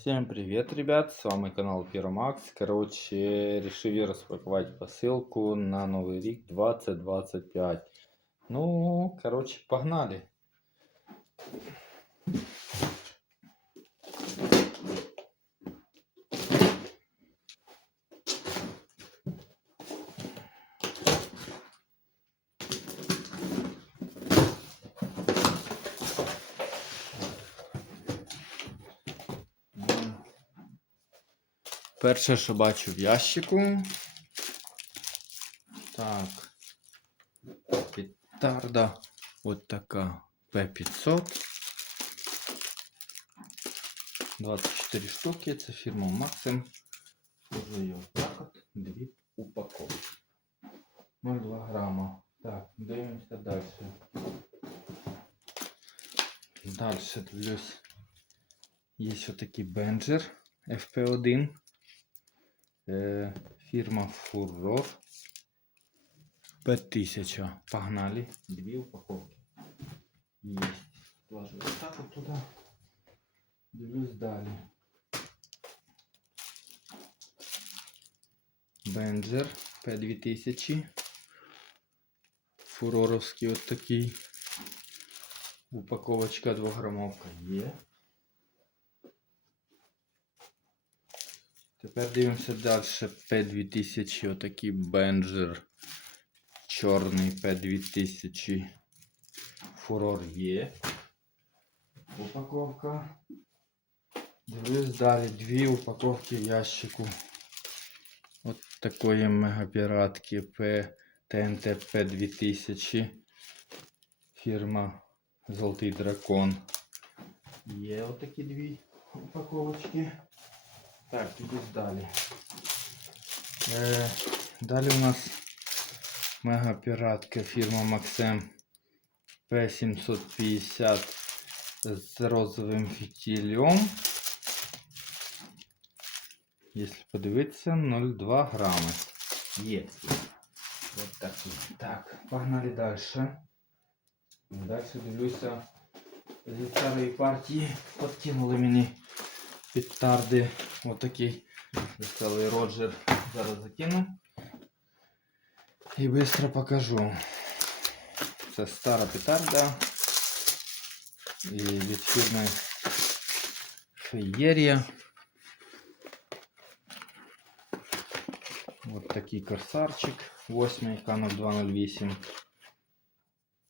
Всем привет, ребят! С вами канал Пиромакс. Короче, решил я распаковать посылку на Новый рік 2025. Ну, короче, погнали. Перше, що бачу в ящику. Так. Петарда. От така P500. 24 штуки. Це фірма її отак от. Дві упаковки. 0,2 грама. Так, дивимося далі. Далі дивлюсь. Є отакий бенджер FP1. Е, фірма Furor. П1000. Погнали. Дві упаковки. Есть. Ложу вот так вот туда. Дивлюсь далі. Бенджер П2000. Фуроровський от такий. Упаковочка 2 грамовка є. Тепер дивимося далі. П2000, отакий бенджер. Чорний П2000. Фурор є. Упаковка. Дивлюсь далі. Дві упаковки ящику. От такої мегапіратки П ТНТ П2000. Фірма Золотий Дракон. Є отакі дві упаковочки. Так, ідуть далі. Е, далі у нас мегапіратка фірма Maxim P750 з розовим фітілем. Якщо подивитися, 0,2 грами. Є. Ось такі. Так, погнали далі. Далі дивлюся. Зі старої партії подкинули мені петарди. Отакий веселий Роджер. Зараз закину. І швидко покажу. Це стара петарда. І від фірми Феєрія. От такий корсарчик 8 К0208.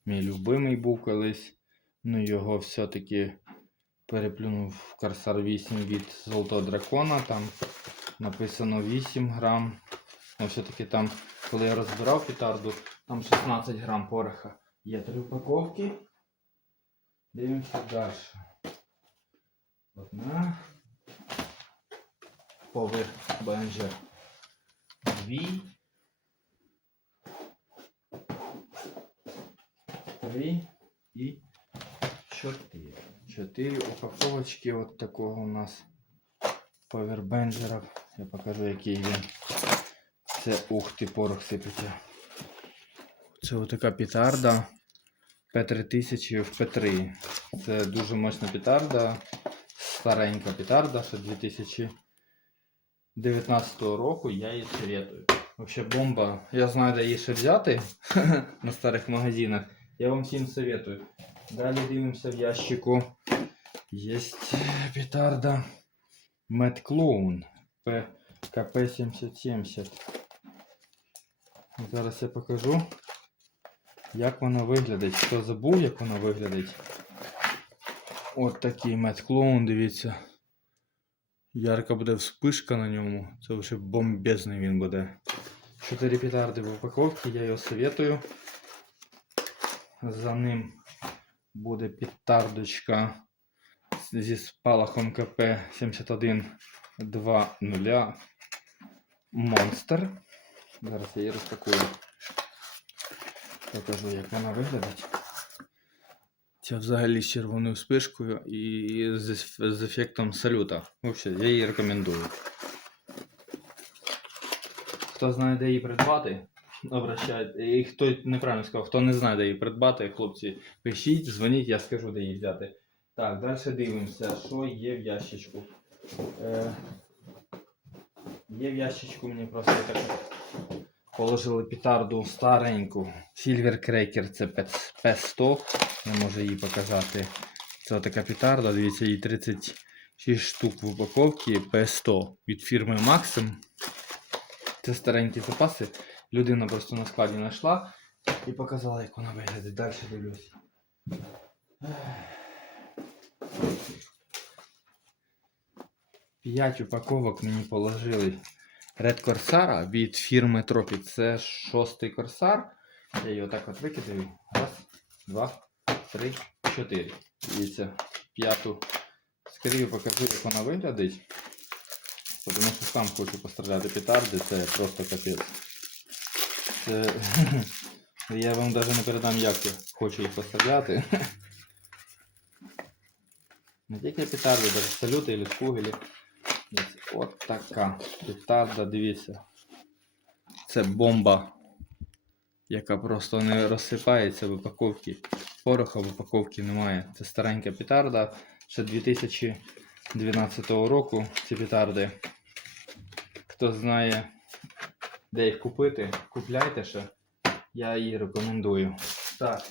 Мій любимий був колись. Ну його все-таки переплюнув Корсар 8 від Золотого Дракона. Там написано 8 грам. Ну, все-таки там, коли я розбирав петарду, там 16 грам пороха. Є три упаковки. Дивимося далі. Одна. Power Бенджер. Дві. Три і чотири. Чотири упаковочки от такого у нас повербенджера. Я покажу, який він. Це ух ти, порох сипеться. Це отака петарда П3000 в П3. Це дуже мощна петарда. Старенька петарда, ще 2019 року я її советую. Вообще бомба. Я знаю, де її ще взяти на старих магазинах. Я вам всім советую. Далі дивимося в ящику. Є петарда Mad Clown КП-7070. Зараз я покажу, як вона виглядить. Хто забув, як вона виглядить? От такий Clown, дивіться. Ярка буде вспишка на ньому. Це вже бомбезний він буде. 4 петарди в упаковці, я його советую. За ним буде петардочка зі спалахом КП 7120 Монстр. Зараз я її розпакую. Покажу, як вона виглядить. Ця взагалі з червоною спишкою і з, з ефектом салюта. Взагалі, я її рекомендую. Хто знає, де її придбати, обращайте. І хто неправильно сказав, хто не знає, де її придбати, хлопці, пишіть, дзвоніть, я скажу, де її взяти. Так, далі дивимося, що є в ящичку. Е, є в ящичку мені просто так положили петарду стареньку. Silver Cracker це P100. Я можу її показати. Це така петарда, дивіться, їй 36 штук в упаковці P100 від фірми Maxim. Це старенькі запаси. Людина просто на складі знайшла і показала, як вона виглядає. Далі дивлюсь. П'ять упаковок мені положили Red Corsair від фірми Tropic. Це шостий корсар. Я його так от викидаю. Раз, два, три, чотири. Дивіться, п'яту скрию покажу, як вона виглядить. Тому що сам хочу постраждати петарди, це просто капець. Це... Я вам навіть не передам, як я хочу їх постріляти. Не тільки петарди, навіть салюти або шпугелі. Ось От така петарда, дивіться. Це бомба, яка просто не розсипається в упаковці. Пороха в упаковці немає. Це старенька петарда, ще 2012 року ці петарди. Хто знає, де їх купити, купляйте ще. Я її рекомендую. Так,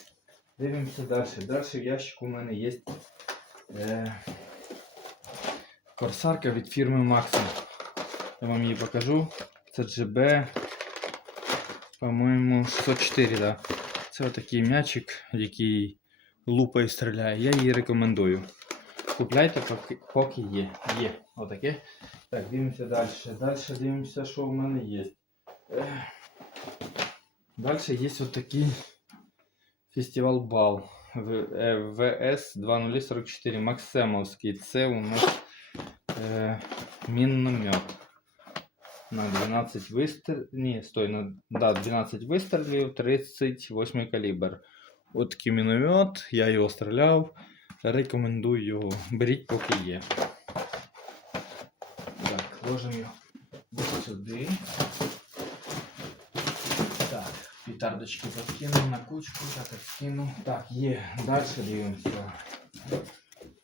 дивимося далі. Далі в ящику у мене є е, корсарка від фірми Maxim. Я вам її покажу. Це GB, по-моєму, 604, да. Це отакий м'ячик, який лупою стріляє. Я її рекомендую. Купляйте, поки, поки є. Є. Отаке. Так, дивимося далі. Далі дивимося, що в мене є. Далі є отакий фестиваль бал. ВС 2044 Максимовський. Це у нас е, міномет. На 12 вистрілів. Ні, стой, на да, 12 вистрілів, 38 калібр. От такий міномет, я його стріляв. Рекомендую його. Беріть, поки є. Так, ложимо його ось сюди. Так, петардочки подкину на кучку, так откину. Так, є. Далі дивимося.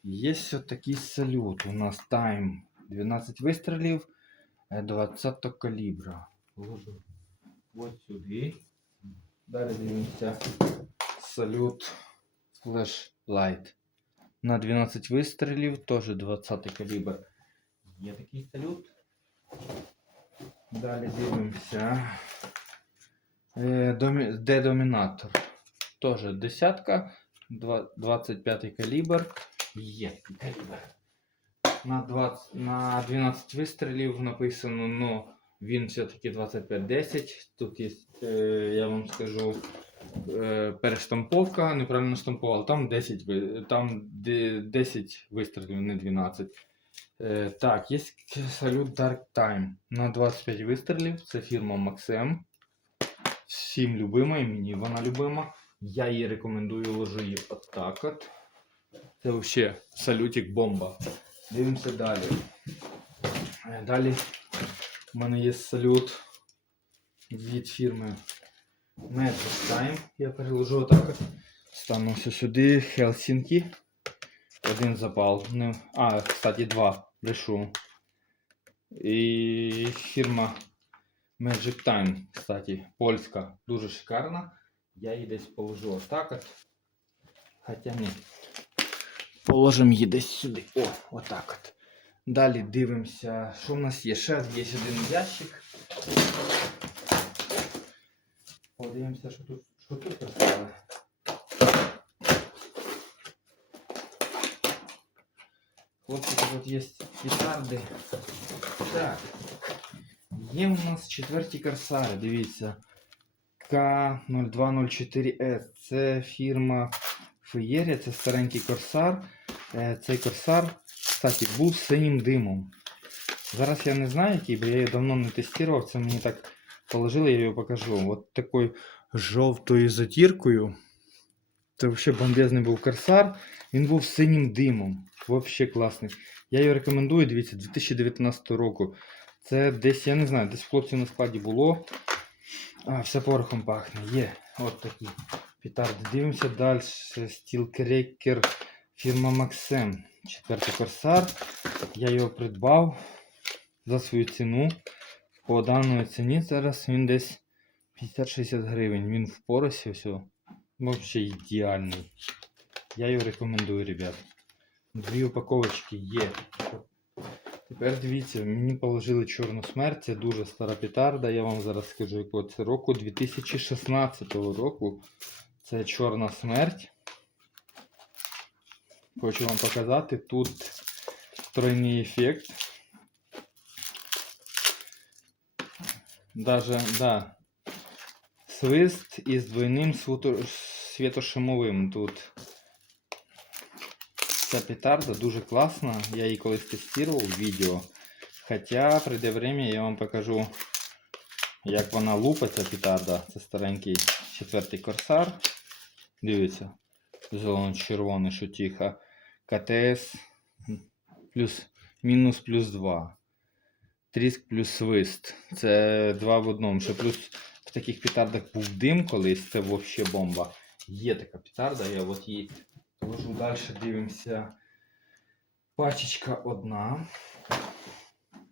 Є ось такий салют. У нас тайм 12 вистрілів е, 20 калібра. Ложу ось сюди. Далі дивимося. Салют флешлайт. На 12 вистрілів, теж 20 калібр. Є такий салют. Далі дивимося. Е, домі... Дедомінатор. Теж десятка, два- 25 калібр. Є калібр. На, 20... на 12 вистрілів написано, ну він все-таки 25-10. Тут є, е, я вам скажу, е, перештамповка, неправильно штампував, там 10, там 10 вистрілів, не 12. Е, так, є салют Dark Time на 25 вистрілів. Це фірма Maxim. Всім любима і мені вона любима. Я її рекомендую, ложу її отак от. Це взагалі салютик бомба. Дивимося далі. Е, Далі у мене є салют від фірми Magic Time. Я переложу отак от. Стану сюди. Хелсінкі. Один запал. А, кстати, два. Лишу. І фірма Magic Time, кстати, польська, дуже шикарна. Я її десь положу отак от. Хоча ні. Положимо її десь сюди. О, отак от. Далі дивимося, що в нас є. Ще є один ящик. Подивимося, що тут, що тут поставили. Хлопці, тут є петарди. Так. Є у нас четверті корсари, дивіться. К0204S. Це фірма Феєрія, це старенький корсар. Е, Цей корсар, кстати, був синім димом. Зараз я не знаю, який, бо я його давно не тестував. Це мені так положили, я його покажу. От такою жовтою затіркою. Це взагалі бомбезний був корсар. Він був синім димом. Взагалі класний. Я його рекомендую, дивіться, 2019 року. Це десь, я не знаю, десь в хлопців на складі було. А, все порохом пахне. Є. От такі петарди. Дивимося далі. Cracker Фірма Максим. Четвертий корсар. Я його придбав за свою ціну. По даної ціні зараз він десь 50-60 гривень. Він в поросі все. Взагалі ідеальний. Я його рекомендую, ребят. Дві упаковочки є. Тепер дивіться, мені положили чорну смерть, це дуже стара петарда. Я вам зараз скажу, якого це року. 2016 року. Це чорна смерть. Хочу вам показати. Тут тройний ефект. Даже, да. Свист із двойним світошумовим тут. Ця петарда дуже класна. Я її колись тестував в відео. Хоча прийде время, я вам покажу, як вона лупить, ця петарда. Це старенький четвертий корсар. Дивіться. Зелено-червоний, тихо. КТС плюс мінус плюс 2. Тріск плюс свист. Це два в одному. Ще плюс в таких петардах був дим колись, це взагалі бомба. Є така петарда, я от її Ложу далі, дивимося. Пачечка одна,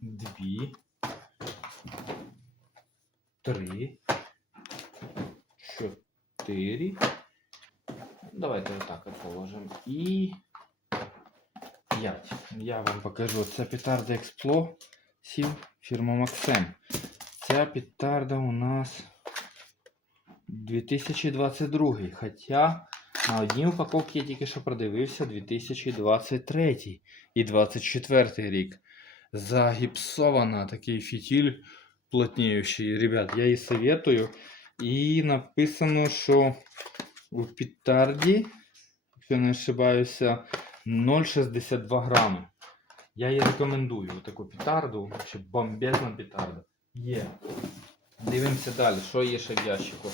дві, три, чотири. Давайте отак от положимо. І п'ять. Я вам покажу. Це петарда Експло сів фірма Максим. Ця петарда у нас 2022. Хоча на одній упаковці я тільки що продивився 2023 і 2024 рік. Загіпсована такий фітіль плотніючий. Ребят, я її советую. І написано, що у петарді, якщо не ошибаюся, 0,62 грами. Я її рекомендую. Таку петарду. Ще бомбезна петарда. Є. Дивимося далі, що є ще в ящику.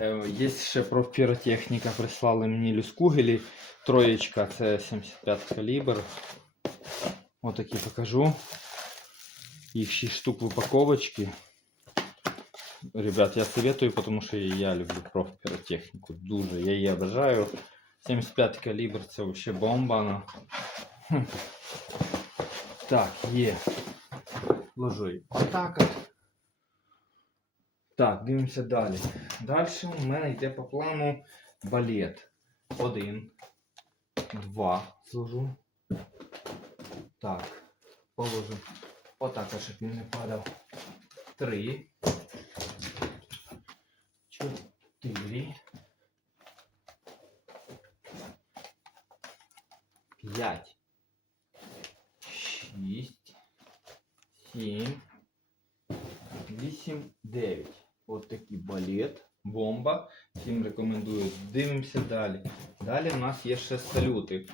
Е, є ще про піротехніка, прислали мені люскугелі. Троєчка, це 75 калібр. Отакі покажу. Їх 6 штук в упаковочці. Ребят, я советую, потому що я люблю профпіротехніку. Дуже. Я її обожаю. 75 калібр це вообще бомба. Хм. Так, є. Ложу її. Так, дивимося далі. Далі у мене йде по плану балет. Один, два зложу. Так, положу. Отак, щоб він не падав. Три. Чотири. П'ять. Шість. Сім. 8, 9. От такий балет, бомба. Всім рекомендую. Дивимося далі. Далі у нас є ще салюти.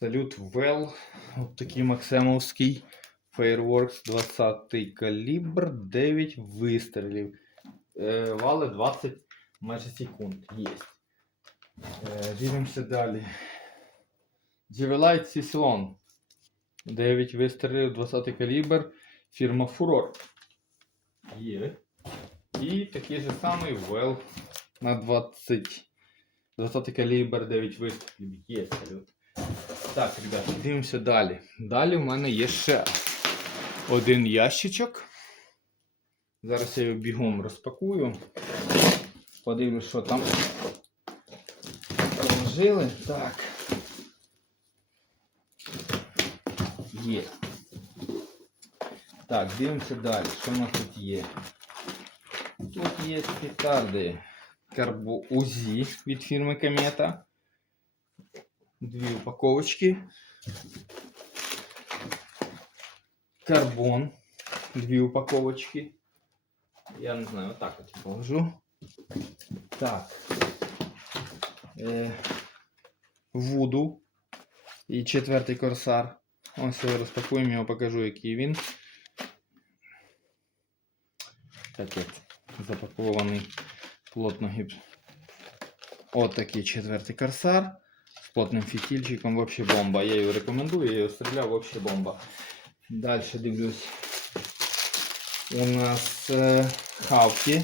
Салют Well. От такий Максимовський. Fireworks 20 калібр, 9 вистрілів. Е, вали 20 майже секунд. Є. Е, дивимося далі. Джевелайт Сіслон. 9 вистрілів, 20 калібр. Фірма Фурор. Є. І такий же самий Well на 20. 20 калібр 9 вистрілів. Є салют. Так, ребята, дивимося далі. Далі в мене є ще один ящичок. Зараз я його бігом розпакую. Подивлюсь, що там положили. Так. Є. Так, дивимося далі. Що у нас тут є? Тут є петарди Карбо УЗІ від фірми Комета. Дві упаковочки. Карбон. Дві упаковочки. Я не знаю, отак от положу. Так. Е, Вуду. І четвертий корсар. Ось його розпакуємо, його покажу, який він. Так от, запакований плотно гіпс. От такий четвертий корсар з плотним фітільчиком. Вообще бомба. Я його рекомендую, я його стріляв, вообще бомба. Далі дивлюсь. У нас е, хавки.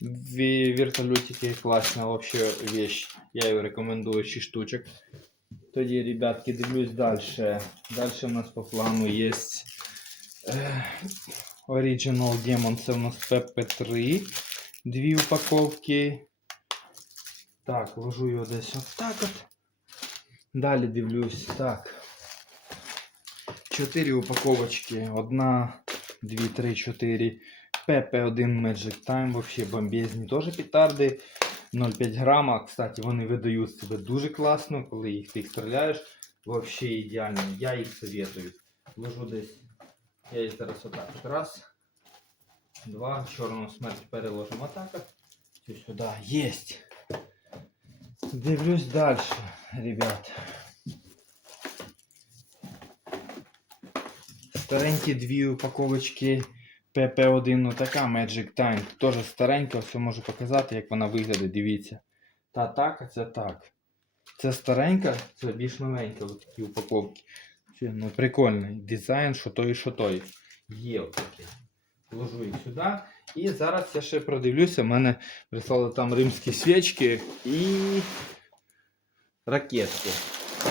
Дві вертольотики класна вообще вещь. Я його рекомендую 6 штучок. Тоді, ребятки, дивлюсь далі. Далі у нас по плану є е, Original Demon. Це у нас PP3. Дві упаковки. Так, ложу його десь отак от. Далі дивлюсь. Так. Чотири упаковочки. Одна, дві, три, чотири. PP1 Magic Time. Вообще бомбезні. Теж петарди. 0,5 грама. Кстати, вони видають себе дуже класно, коли їх ти їх стріляєш. Вообще ідеально. Я їх советую. Ложу десь. Я їх зараз отак. Раз. Два. Чорну смерть переложимо от. Все сюди. Єсть. Дивлюсь далі, ребят. Старенькі дві упаковочки PP1, ну така Magic Time. Теж старенька, все можу показати, як вона виглядає, дивіться. Та так, а це так. Це старенька, це більш новенька, ось такі упаковки. Ну, прикольний дизайн, що той, що той. Є отакі. Вложу їх сюди. І зараз я ще продивлюся. У мене прислали там римські свічки і ракетки.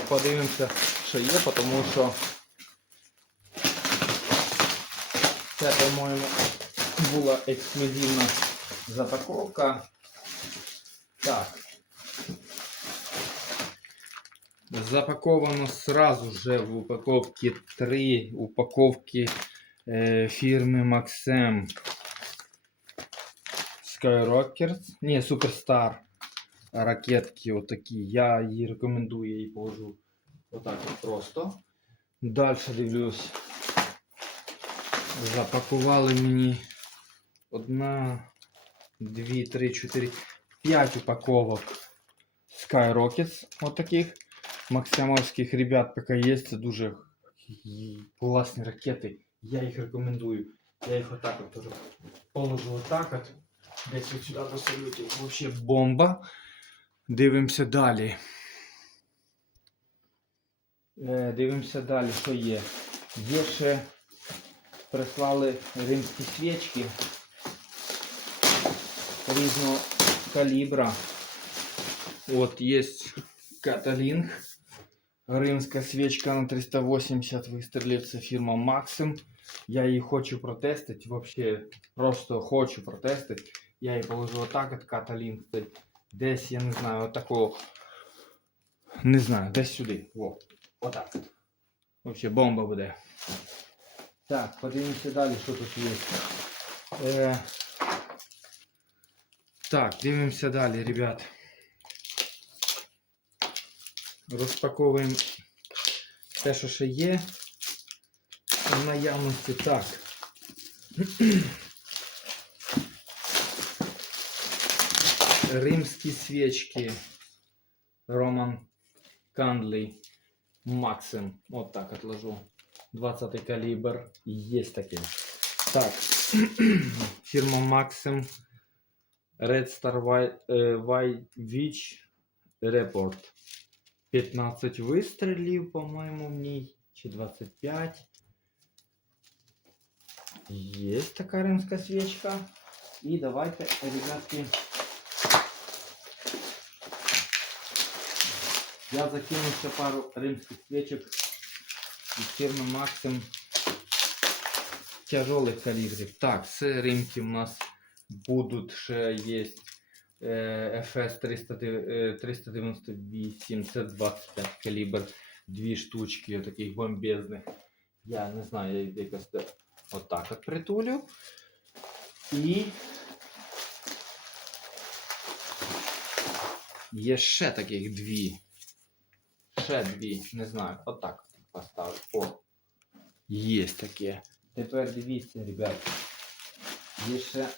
Подивимося, що є, тому що це, по-моєму, була ексклюзивна запаковка. Так. Запаковано сразу же в упаковке 3 упаковки э, фирмы Maxim Skyrockers. Не, Superstar ракетки вот такие. Я її рекомендую, я її положу отак от просто. Далі дивлюсь. Запакували мені одна, дві, три, чотири, п'ять упаковок Skyrockets. От таких максимовських ребят, поки є, це дуже класні ракети. Я їх рекомендую. Я їх отак от тоже положу отак от. Десь от сюди посолю. Вообще бомба. Дивимося далі. Е, Дивимося далі, що є. Є ще прислали римські свічки різного калібра. От є Каталінг. Римська свічка на 380 вистрілів. Це фірма Maxim. Я її хочу протестити. Вообще просто хочу протестити. Я її положу отак от Каталінг. Десь, я не знаю, отакого. Не знаю, десь сюди. Во. Отак. от. Вообще бомба буде. Так, подивимося далі, що тут є. Е, так, дивимося далі, ребят. Розпаковуємо те, що ще є в наявності. Так. Римські свічки. Роман Кандлі. Максим. Вот так отложу. 20 калибр. Есть такие. Так. Фирма Maxim. Red Star э, White Witch Report. 15 вистрілів, по-моєму, в ній. Чи 25. Є така римська свічка. І давайте, ребятки, я закину ще пару римських свічок із фірми Maxim тяжелых калібрів. Так, це римки у нас будуть ще є FS 398, це 25 калібр, дві штучки таких бомбезних. Я не знаю, я їх якось отак от притулю. І є ще таких дві. Ще дві, не знаю, отак поставлю. О, є таке. Тепер дивіться, ребят. Є ще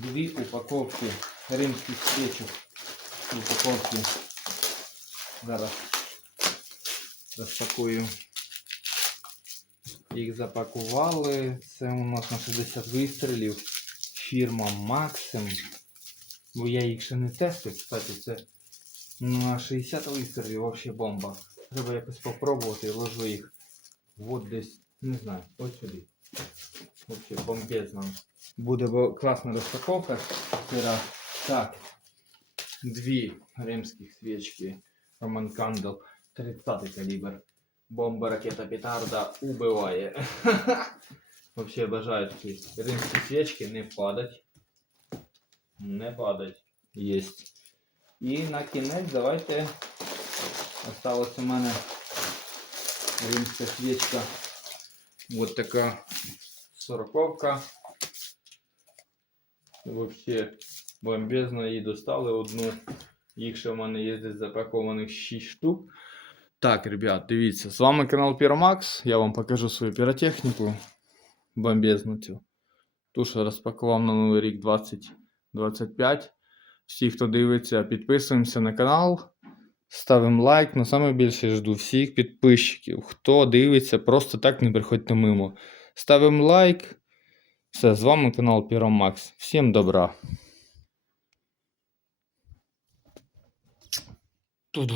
дві упаковки римських свічок. Упаковки. Зараз розпакую. Їх запакували. Це у нас на 60 вистрілів. Фірма Maxim. Бо я їх ще не тестив, кстати, це на 60 вистрілів взагалі бомба. Треба якось попробувати, ложу їх. Вот десь, не знаю, ось сюди. Вообще бомбезно. Буде бо- класна розпаковка. Це раз. Так. дві римських свічки Роман Кандл 30 калібр. Бомба, ракета, петарда убиває. Вообще бажаю такі римські свічки не падать. Не падать. Єсть. І на кінець давайте осталась у мене римська свічка. Вот така Сороковка. Вообще бомбезно її достали одну. Їх ще в мене є десь запакованих 6 штук. Так, ребят, дивіться, з вами канал Pyromax. Я вам покажу свою піротехніку. Бомбезну цю. Ту, що розпакував на Новий рік 2025. Всі, хто дивиться, підписуємося на канал. Ставимо лайк. Ну, саме більше жду всіх підписчиків. Хто дивиться, просто так не приходьте мимо. Ставимо лайк. Все, з вами канал Піромакс. Всім добра. Туду.